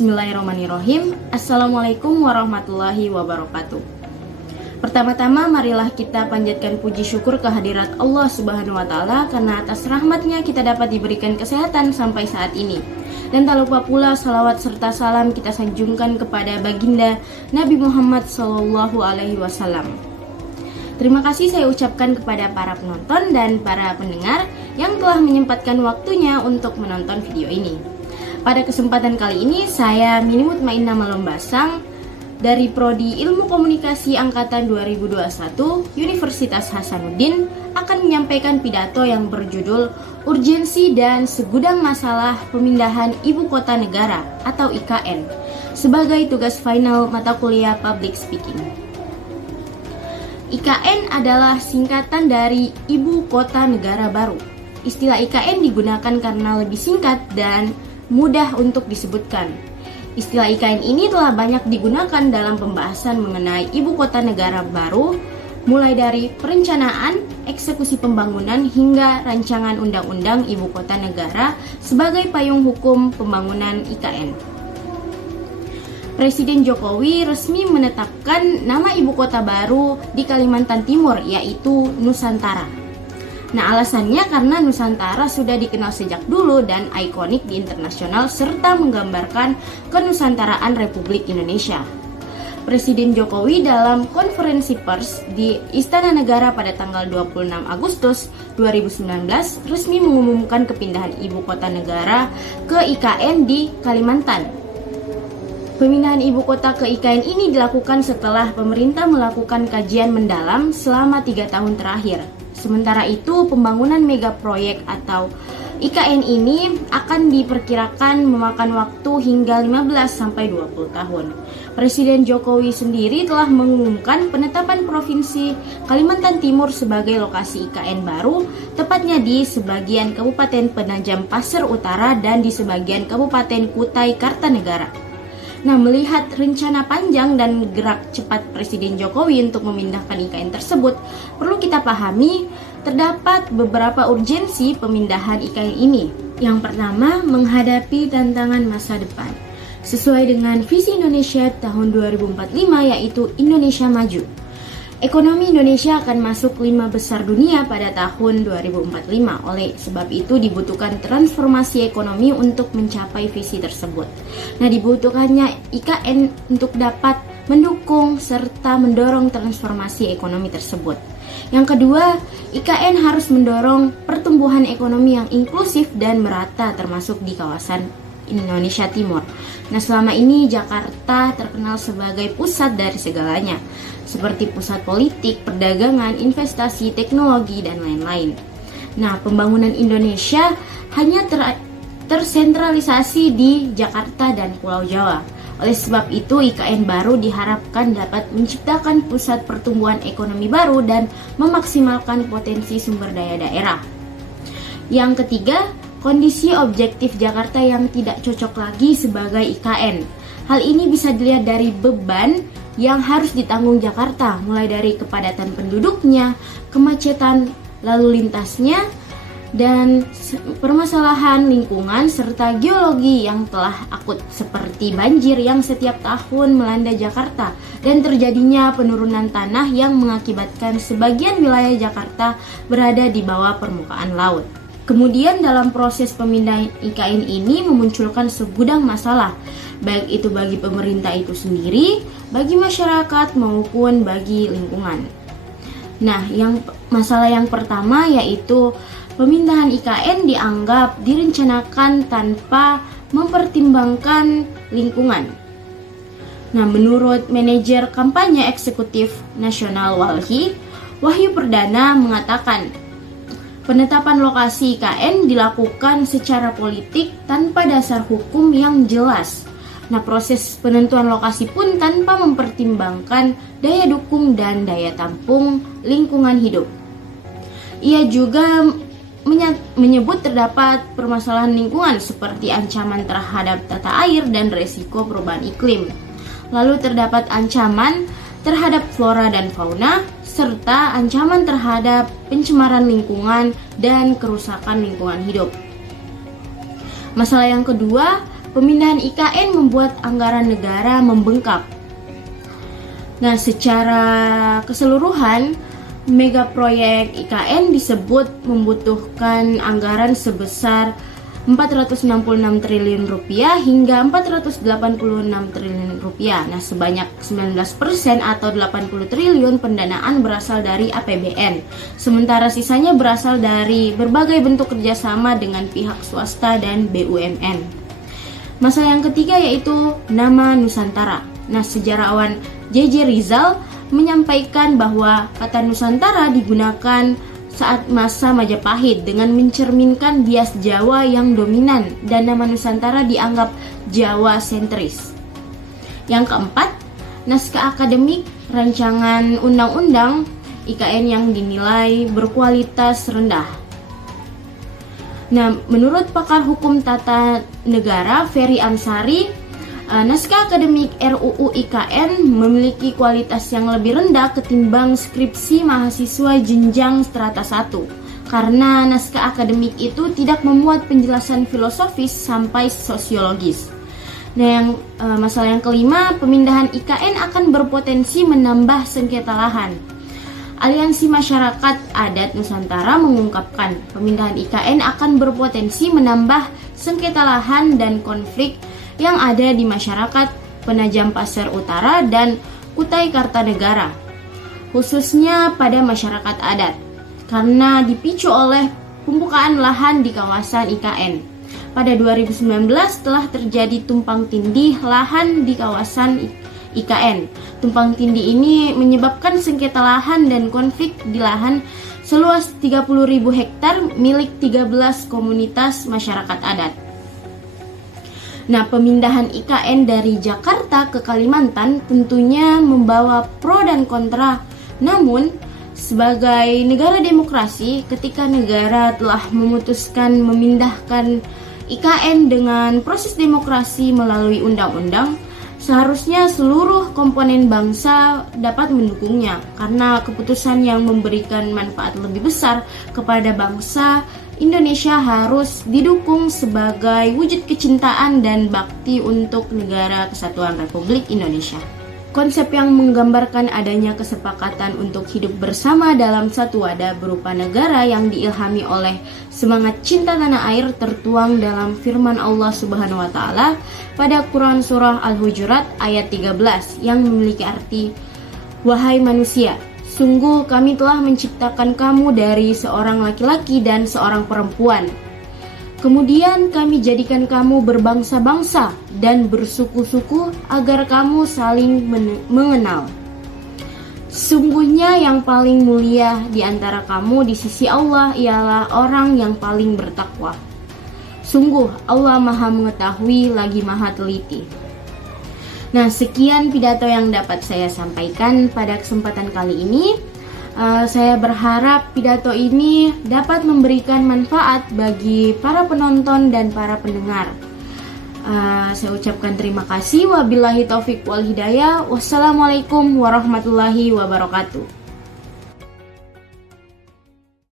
Bismillahirrahmanirrahim. Assalamualaikum warahmatullahi wabarakatuh. Pertama-tama marilah kita panjatkan puji syukur kehadirat Allah Subhanahu wa Ta'ala, karena atas rahmatnya kita dapat diberikan kesehatan sampai saat ini. Dan tak lupa pula salawat serta salam kita sanjungkan kepada baginda Nabi Muhammad SAW. Terima kasih saya ucapkan kepada para penonton dan para pendengar yang telah menyempatkan waktunya untuk menonton video ini. Pada kesempatan kali ini, saya Mini Mutmainnah Malombasang dari Prodi Ilmu Komunikasi Angkatan 2021 Universitas Hasanuddin akan menyampaikan pidato yang berjudul Urgensi dan Segudang Masalah Pemindahan Ibu Kota Negara atau IKN sebagai tugas final mata kuliah Public Speaking. IKN adalah singkatan dari Ibu Kota Negara Baru. Istilah IKN digunakan karena lebih singkat dan mudah untuk disebutkan. Istilah IKN ini telah banyak digunakan dalam pembahasan mengenai ibu kota negara baru, mulai dari perencanaan, eksekusi pembangunan, hingga rancangan undang-undang ibu kota negara sebagai payung hukum pembangunan IKN. Presiden Jokowi resmi menetapkan nama ibu kota baru di Kalimantan Timur, yaitu Nusantara. Nah, alasannya karena Nusantara sudah dikenal sejak dulu dan ikonik di internasional serta menggambarkan kenusantaraan Republik Indonesia. Presiden Jokowi dalam konferensi pers di Istana Negara pada tanggal 26 Agustus 2019 resmi mengumumkan kepindahan ibu kota negara ke IKN di Kalimantan. Pemindahan ibu kota ke IKN ini dilakukan setelah pemerintah melakukan kajian mendalam selama 3 tahun terakhir. Sementara itu, pembangunan mega proyek atau IKN ini akan diperkirakan memakan waktu hingga 15-20 tahun. Presiden Jokowi sendiri telah mengumumkan penetapan Provinsi Kalimantan Timur sebagai lokasi IKN baru, tepatnya di sebagian Kabupaten Penajam Pasir Utara dan di sebagian Kabupaten Kutai Kartanegara. Nah, melihat rencana panjang dan gerak cepat Presiden Jokowi untuk memindahkan IKN tersebut, perlu kita pahami terdapat beberapa urgensi pemindahan IKN ini. Yang pertama, menghadapi tantangan masa depan. Sesuai dengan visi Indonesia tahun 2045, yaitu Indonesia Maju. Ekonomi Indonesia akan masuk 5 besar dunia pada tahun 2045. Oleh sebab itu dibutuhkan transformasi ekonomi untuk mencapai visi tersebut. Nah, dibutuhkannya IKN untuk dapat mendukung serta mendorong transformasi ekonomi tersebut. Yang kedua, IKN harus mendorong pertumbuhan ekonomi yang inklusif dan merata termasuk di kawasan Indonesia Timur. Nah, selama ini Jakarta terkenal sebagai pusat dari segalanya, seperti pusat politik, perdagangan, investasi, teknologi, dan lain-lain. Nah, pembangunan Indonesia hanya tersentralisasi di Jakarta dan Pulau Jawa. Oleh sebab itu, IKN baru diharapkan dapat menciptakan pusat pertumbuhan ekonomi baru dan memaksimalkan potensi sumber daya daerah. Yang ketiga, kondisi objektif Jakarta yang tidak cocok lagi sebagai IKN. Hal ini bisa dilihat dari beban yang harus ditanggung Jakarta, mulai dari kepadatan penduduknya, kemacetan lalu lintasnya, dan permasalahan lingkungan serta geologi yang telah akut seperti banjir yang setiap tahun melanda Jakarta dan terjadinya penurunan tanah yang mengakibatkan sebagian wilayah Jakarta berada di bawah permukaan laut. Kemudian dalam proses pemindahan IKN ini memunculkan segudang masalah, baik itu bagi pemerintah itu sendiri, bagi masyarakat maupun bagi lingkungan. Nah, masalah yang pertama yaitu pemindahan IKN dianggap direncanakan tanpa mempertimbangkan lingkungan. Nah, menurut manajer kampanye eksekutif nasional Walhi, Wahyu Perdana mengatakan, penetapan lokasi IKN dilakukan secara politik tanpa dasar hukum yang jelas. Nah, proses penentuan lokasi pun tanpa mempertimbangkan daya dukung dan daya tampung lingkungan hidup. Ia juga menyebut terdapat permasalahan lingkungan seperti ancaman terhadap tata air dan resiko perubahan iklim. Lalu terdapat ancaman terhadap flora dan fauna, serta ancaman terhadap pencemaran lingkungan dan kerusakan lingkungan hidup. Masalah yang kedua, pemindahan IKN membuat anggaran negara membengkak. Nah, secara keseluruhan, mega proyek IKN disebut membutuhkan anggaran sebesar 466 triliun rupiah hingga 486 triliun rupiah. Nah, sebanyak 19% atau 80 triliun pendanaan berasal dari APBN. Sementara sisanya berasal dari berbagai bentuk kerjasama dengan pihak swasta dan BUMN. Masalah yang ketiga yaitu nama Nusantara. Nah, sejarawan J.J. Rizal menyampaikan bahwa kata Nusantara digunakan saat masa Majapahit dengan mencerminkan bias Jawa yang dominan dan nama Nusantara dianggap Jawa sentris. Yang keempat, naskah akademik rancangan undang-undang IKN yang dinilai berkualitas rendah. Nah, menurut pakar hukum tata negara Ferry Amsari, naskah akademik RUU IKN memiliki kualitas yang lebih rendah ketimbang skripsi mahasiswa jenjang strata 1 karena naskah akademik itu tidak memuat penjelasan filosofis sampai sosiologis. Nah, masalah yang kelima, pemindahan IKN akan berpotensi menambah sengketa lahan. Aliansi Masyarakat Adat Nusantara mengungkapkan pemindahan IKN akan berpotensi menambah sengketa lahan dan konflik yang ada di masyarakat Penajam Pasir Utara dan Kutai Kartanegara, khususnya pada masyarakat adat, karena dipicu oleh pembukaan lahan di kawasan IKN. Pada 2019 telah terjadi tumpang tindih lahan di kawasan IKN. Tumpang tindih ini menyebabkan sengketa lahan dan konflik di lahan seluas 30.000 hektar milik 13 komunitas masyarakat adat. Nah, pemindahan IKN dari Jakarta ke Kalimantan tentunya membawa pro dan kontra. Namun, sebagai negara demokrasi, ketika negara telah memutuskan memindahkan IKN dengan proses demokrasi melalui undang-undang, seharusnya seluruh komponen bangsa dapat mendukungnya karena keputusan yang memberikan manfaat lebih besar kepada bangsa Indonesia harus didukung sebagai wujud kecintaan dan bakti untuk Negara Kesatuan Republik Indonesia. Konsep yang menggambarkan adanya kesepakatan untuk hidup bersama dalam satu wadah berupa negara yang diilhami oleh semangat cinta tanah air tertuang dalam firman Allah Subhanahu wa taala pada Quran surah Al-Hujurat ayat 13 yang memiliki arti, "Wahai manusia, sungguh kami telah menciptakan kamu dari seorang laki-laki dan seorang perempuan. Kemudian kami jadikan kamu berbangsa-bangsa dan bersuku-suku agar kamu saling mengenal. Sungguhnya yang paling mulia di antara kamu di sisi Allah ialah orang yang paling bertakwa. Sungguh Allah Maha Mengetahui lagi Maha Teliti." Nah, sekian pidato yang dapat saya sampaikan pada kesempatan kali ini. Saya berharap pidato ini dapat memberikan manfaat bagi para penonton dan para pendengar. Saya ucapkan terima kasih. Wabillahi taufik wal hidayah. Wassalamualaikum warahmatullahi wabarakatuh.